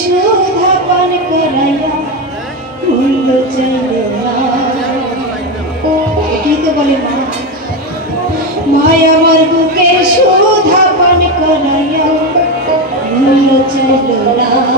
সুধা পান করাইয়া মূল্য চাইল না। এটাই তো বলে মা, মায় আমার বুকের সুধা পান করাইয়া মূল্য চাইল না।